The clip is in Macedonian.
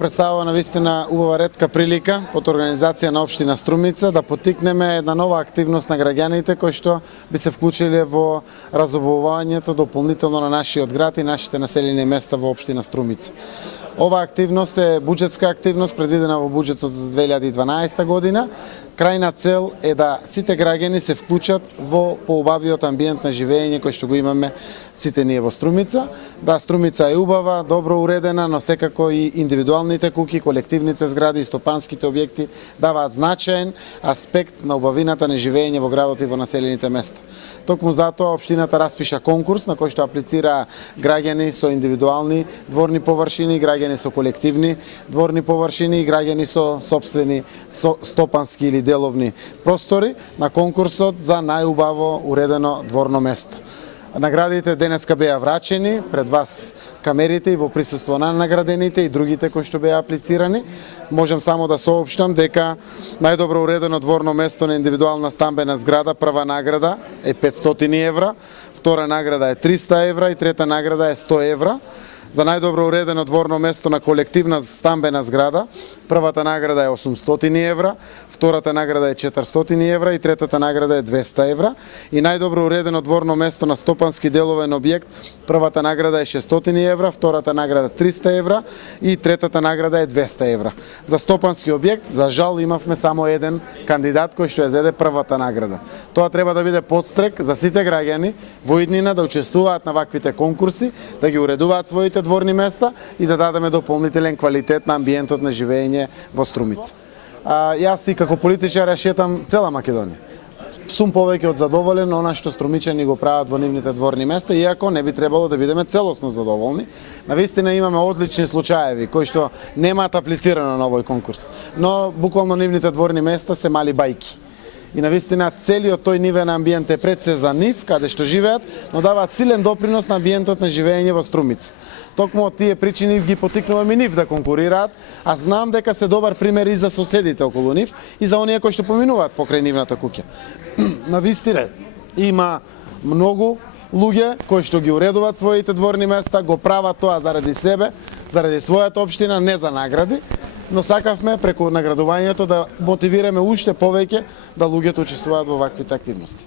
представува навистина убава ретка прилика под организација на општина Струмица да поттикнеме една нова активност на граѓаните кои што би се вклучиле во разобувањето дополнително на нашиот град и нашите населени места во општина Струмица. Ова активност е буџетска активност предвидена во буџетот за 2012 година. Крајна цел е да сите граѓани се вклучат во поубавиот амбиент на живење кој што го имаме сите ние во Струмица. Да, Струмица е убава, добро уредена, но секако и индивидуалните куќи, колективните згради и стопанските објекти даваат значаен аспект на убавината на живење во градот и во населените места. Токму затоа општината распиша конкурс на кој што аплицира граѓани со индивидуални дворни површини, граѓани со колективни дворни површини и граѓани со сопствени стопански или деловни простори на конкурсот за најубаво уредено дворно место. Наградите денеска беа врачени пред вас камерите и во присуство на наградените и другите кои што беа аплицирани. Можем само да соопштам дека најдобро уредено дворно место на индивидуална стамбена зграда, прва награда е 500 евра, втора награда е 300 евра и трета награда е 100 евра. За најдобро уредено дворно место на колективна стамбена зграда, првата награда е 800 евра, втората награда е 400 евра и третата награда е 200 евра. И најдобро уредено дворно место на стопански деловен објект, првата награда е 600 евра, втората награда 300 евра и третата награда е 200 евра. За стопански објект, за жал, имавме само еден кандидат кој што ја зеде првата награда. Тоа треба да биде подстрек за сите граѓани во иднина да учествуваат на ваквите конкурси, да ги уредуваат своите дворни места и да дадеме дополнителен квалитет на амбиентот на живење во Струмица. Јас и како политичар ја шетам цела Македонија. Сум повеќе од задоволен она што струмичани го прават во нивните дворни места, иако не би требало да бидеме целосно задоволни. Навистина имаме одлични случаеви кои што немаат аплицирано на овој конкурс, но буквално нивните дворни места се мали бајки. И навистина целиот тој нивен амбиент е пред се за нив, каде што живеат, но даваат силен допринос на амбиентот на живење во Струмица. Токму од тие причини ги поттикнуваме нив да конкурираат, а знам дека се добар пример и за соседите околу нив и за оние кои што поминуваат покрај нивната куќа. Навистина има многу луѓе кои што ги уредуваат своите дворни места, го прават тоа заради себе, заради својата општина, не за награди, но сакавме преку наградувањето да мотивираме уште повеќе да луѓето учествуваат во ваквите активности.